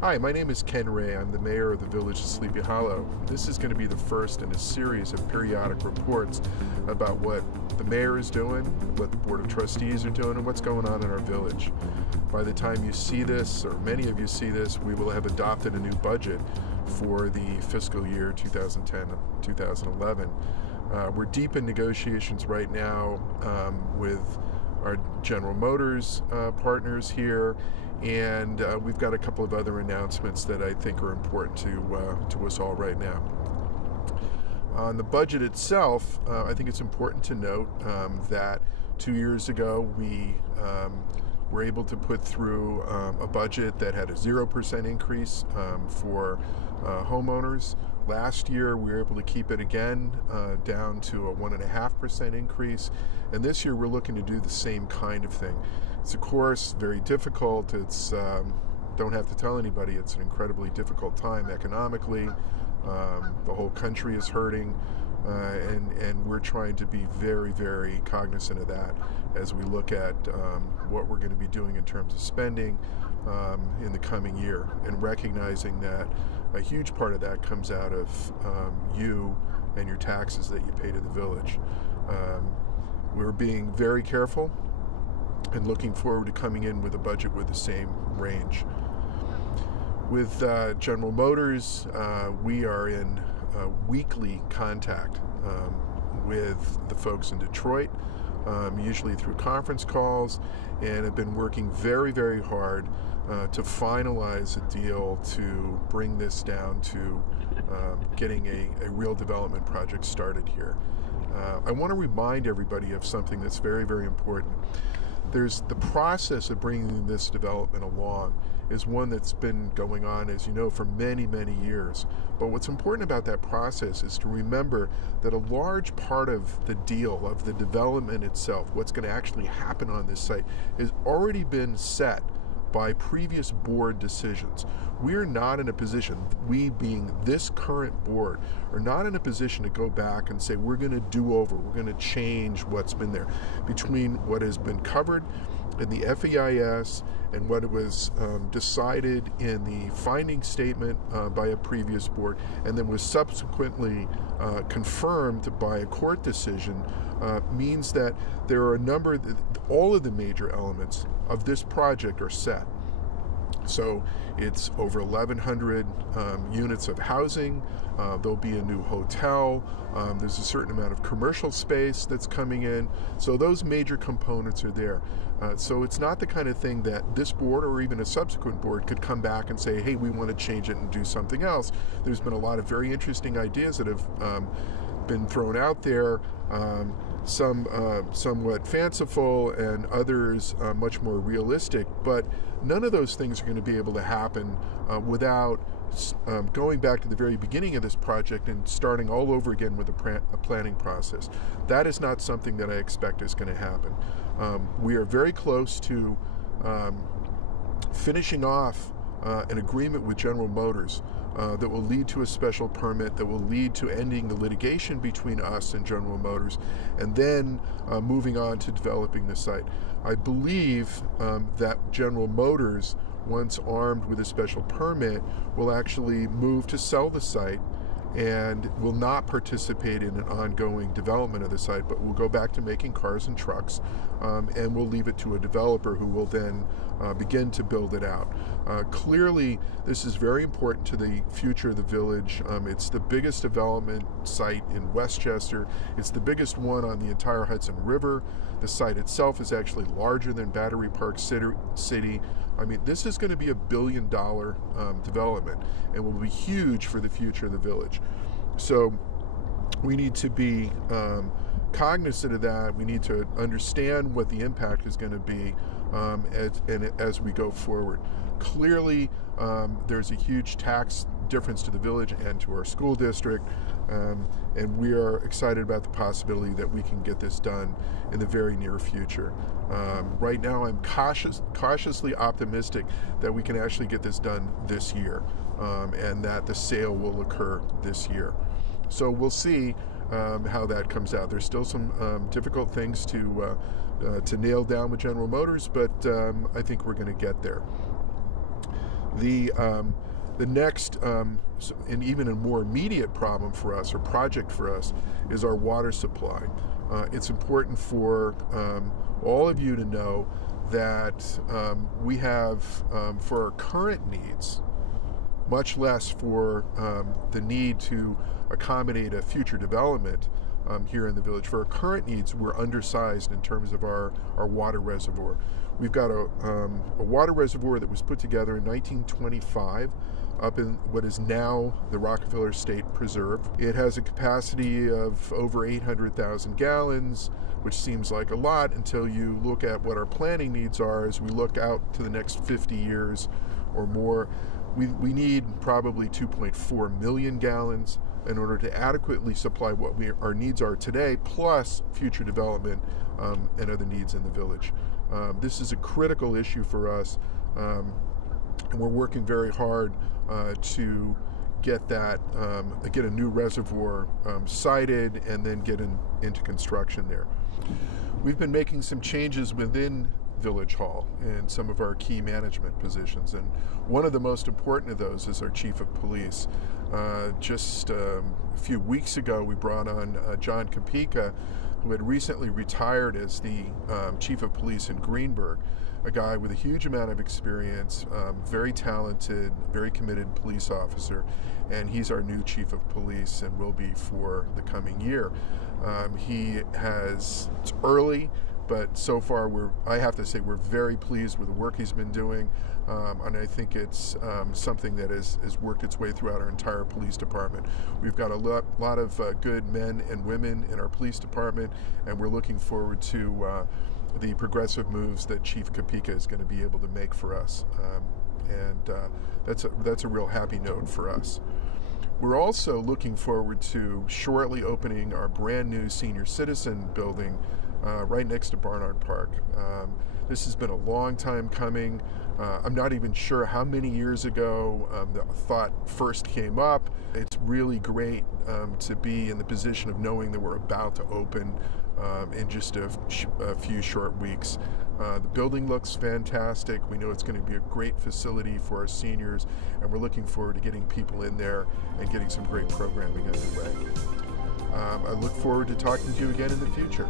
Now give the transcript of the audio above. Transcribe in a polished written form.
Hi, my name is Ken Wray. I'm the mayor of the village of Sleepy Hollow. This is going to be the first in a series of periodic reports about what the mayor is doing, what the Board of Trustees are doing, and what's going on in our village. By the time you see this, or many of you see this, we will have adopted a new budget for the fiscal year 2010-2011. We're deep in negotiations right now with our General Motors partners here, and we've got a couple of other announcements that I think are important to us all right now. On the budget itself, I think it's important to note that 2 years ago we were able to put through a budget that had a 0% increase for homeowners. Last year we were able to keep it again down to a 1.5% increase, and this year we're looking to do the same kind of thing. It's of course very difficult. It's don't have to tell anybody, it's an incredibly difficult time economically. The whole country is hurting, and we're trying to be very, very cognizant of that as we look at what we're going to be doing in terms of spending in the coming year, and recognizing that a huge part of that comes out of you and your taxes that you pay to the village. We're being very careful and looking forward to coming in with a budget with the same range. With General Motors, we are in weekly contact with the folks in Detroit, usually through conference calls, and have been working very, very hard to finalize a deal to bring this down to getting a real development project started here. I want to remind everybody of something that's very, very important. There's the process of bringing this development along is one that's been going on, as you know, for many, many years. But what's important about that process is to remember that a large part of the deal, of the development itself, what's going to actually happen on this site, has already been set by previous board decisions. We're not in a position, we being this current board, are not in a position to go back and say we're going to do over, we're going to change what's been there. Between what has been covered in the FEIS and what was decided in the finding statement by a previous board, and then was subsequently confirmed by a court decision, means that there are a number, all of the major elements of this project are set. So it's over 1,100 units of housing. There'll be a new hotel. There's a certain amount of commercial space that's coming in. So those major components are there. So it's not the kind of thing that this board or even a subsequent board could come back and say, hey, we want to change it and do something else. There's been a lot of very interesting ideas that have been thrown out there, some somewhat fanciful and others much more realistic, but none of those things are going to be able to happen without going back to the very beginning of this project and starting all over again with a planning process. That is not something that I expect is going to happen. We are very close to finishing off an agreement with General Motors that will lead to a special permit, that will lead to ending the litigation between us and General Motors, and then moving on to developing the site. I believe that General Motors, once armed with a special permit, will actually move to sell the site and will not participate in an ongoing development of the site, but will go back to making cars and trucks, and we'll leave it to a developer who will then begin to build it out. Clearly, this is very important to the future of the village. It's the biggest development site in Westchester. It's the biggest one on the entire Hudson River. The site itself is actually larger than Battery Park City. I mean, this is going to be $1 billion development and will be huge for the future of the village. So we need to be cognizant of that. We need to understand what the impact is going to be as we go forward. Clearly, there's a huge tax difference to the village and to our school district, and we are excited about the possibility that we can get this done in the very near future. Right now I'm cautiously optimistic that we can actually get this done this year, and that the sale will occur this year. So we'll see how that comes out. There's still some difficult things to nail down with General Motors, but I think we're going to get there. The next, and even a more immediate problem for us, or project for us, is our water supply. It's important for all of you to know that we have, for our current needs, much less for the need to accommodate a future development here in the village. For our current needs, we're undersized in terms of our water reservoir. We've got a water reservoir that was put together in 1925 up in what is now the Rockefeller State Preserve. It has a capacity of over 800,000 gallons, which seems like a lot until you look at what our planning needs are as we look out to the next 50 years or more. We need probably 2.4 million gallons in order to adequately supply what our needs are today, plus future development and other needs in the village. This is a critical issue for us, and we're working very hard to get that, get a new reservoir sited and then get into construction there. We've been making some changes within Village Hall and some of our key management positions, and one of the most important of those is our Chief of Police. Just a few weeks ago, we brought on John Kopika, who had recently retired as the Chief of Police in Greenburgh, a guy with a huge amount of experience, very talented, very committed police officer, and he's our new Chief of Police and will be for the coming year. It's early, but so far I have to say we're very pleased with the work he's been doing, and I think it's something that has worked its way throughout our entire police department. We've got a lot of good men and women in our police department, and we're looking forward to the progressive moves that Chief Kopika is going to be able to make for us, and that's a real happy note for us. We're also looking forward to shortly opening our brand new senior citizen building right next to Barnard Park. This has been a long time coming. I'm not even sure how many years ago the thought first came up. It's really great to be in the position of knowing that we're about to open in just a few short weeks. The building looks fantastic. We know it's going to be a great facility for our seniors, and we're looking forward to getting people in there and getting some great programming underway. I look forward to talking to you again in the future.